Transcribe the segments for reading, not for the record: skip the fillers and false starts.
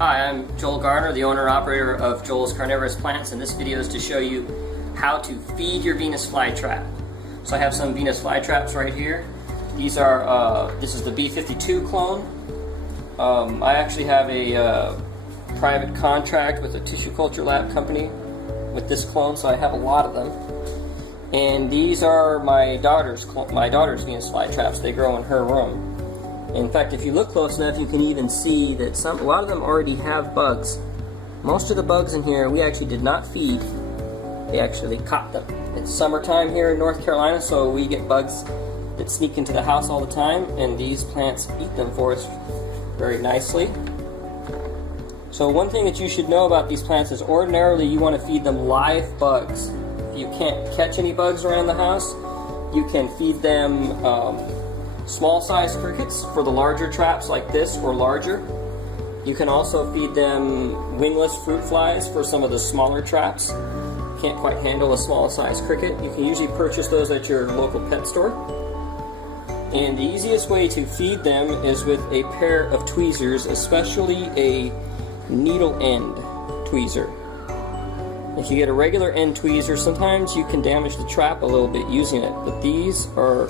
Hi, I'm Joel Garner, the owner and operator of Joel's Carnivorous Plants, and this video is to show you how to feed your Venus flytrap. So I have some Venus flytraps right here. These are, this is the B52 clone. I actually have a private contract with a tissue culture lab company with this clone, so I have a lot of them. And these are my daughter's Venus flytraps. They grow in her room. In fact, if you look close enough, you can even see that a lot of them already have bugs. Most of the bugs in here we actually did not feed. We actually caught them. It's summertime here in North Carolina, so we get bugs that sneak into the house all the time, and these plants eat them for us very nicely. So one thing that you should know about these plants is ordinarily you want to feed them live bugs. If you can't catch any bugs around the house, you can feed them small size crickets for the larger traps like this or larger. You can also feed them wingless fruit flies for some of the smaller traps. Can't quite handle a small size cricket. You can usually purchase those at your local pet store. And the easiest way to feed them is with a pair of tweezers, especially a needle end tweezer. If you get a regular end tweezer, sometimes you can damage the trap a little bit using it, but these are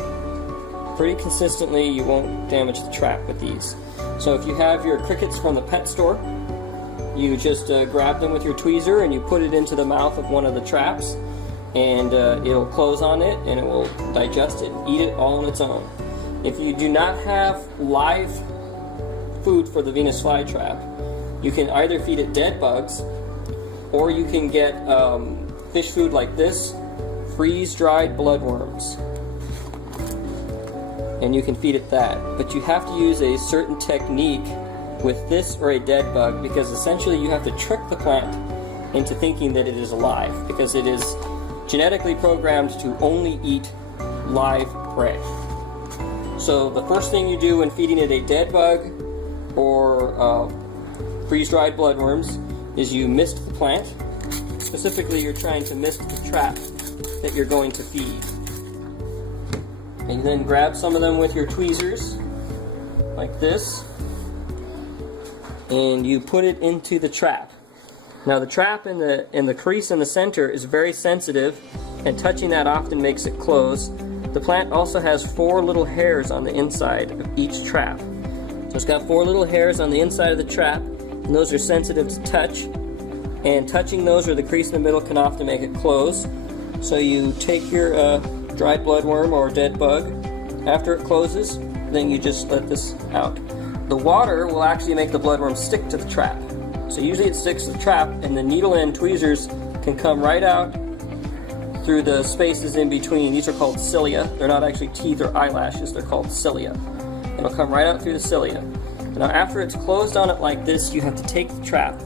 pretty consistently, you won't damage the trap with these. So if you have your crickets from the pet store, you just grab them with your tweezer and you put it into the mouth of one of the traps, and it'll close on it and it will digest it and eat it all on its own. If you do not have live food for the Venus flytrap, you can either feed it dead bugs, or you can get fish food like this, freeze-dried bloodworms, and you can feed it that. But you have to use a certain technique with this or a dead bug, because essentially you have to trick the plant into thinking that it is alive, because it is genetically programmed to only eat live prey. So the first thing you do when feeding it a dead bug or freeze-dried bloodworms is you mist the plant. Specifically, you're trying to mist the trap that you're going to feed. And you then grab some of them with your tweezers, like this, and you put it into the trap. Now the trap in the crease in the center is very sensitive, and touching that often makes it close. The plant also has 4 little hairs on the inside of each trap. So it's got 4 little hairs on the inside of the trap, and those are sensitive to touch, and touching those or the crease in the middle can often make it close. So you take your dried bloodworm or dead bug. After it closes, then you just let this out. The water will actually make the bloodworm stick to the trap. So usually it sticks to the trap, and the needle end tweezers can come right out through the spaces in between. These are called cilia. They're not actually teeth or eyelashes, they're called cilia. It'll come right out through the cilia. Now after it's closed on it like this, you have to take the trap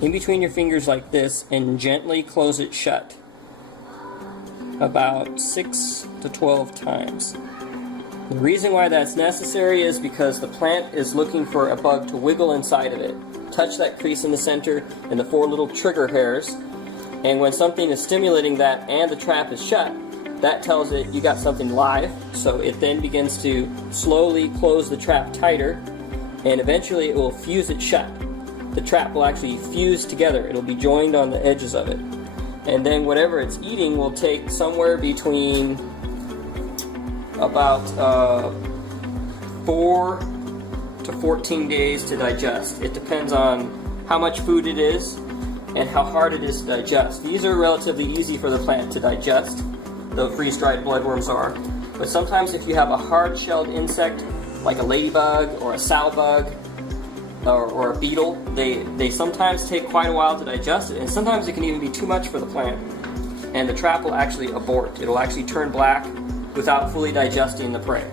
in between your fingers like this and gently close it shut about 6 to 12 times. The reason why that's necessary is because the plant is looking for a bug to wiggle inside of it, touch that crease in the center and the 4 little trigger hairs, and when something is stimulating that and the trap is shut, that tells it you got something live, so it then begins to slowly close the trap tighter, and eventually it will fuse it shut. The trap will actually fuse together, it'll be joined on the edges of it. And then whatever it's eating will take somewhere between about 4 to 14 days to digest. It depends on how much food it is and how hard it is to digest. These are relatively easy for the plant to digest, the freeze-dried bloodworms are. But sometimes if you have a hard-shelled insect, like a ladybug or a sow bug or a beetle, they sometimes take quite a while to digest it, and sometimes it can even be too much for the plant, and the trap will actually abort. It'll actually turn black without fully digesting the prey.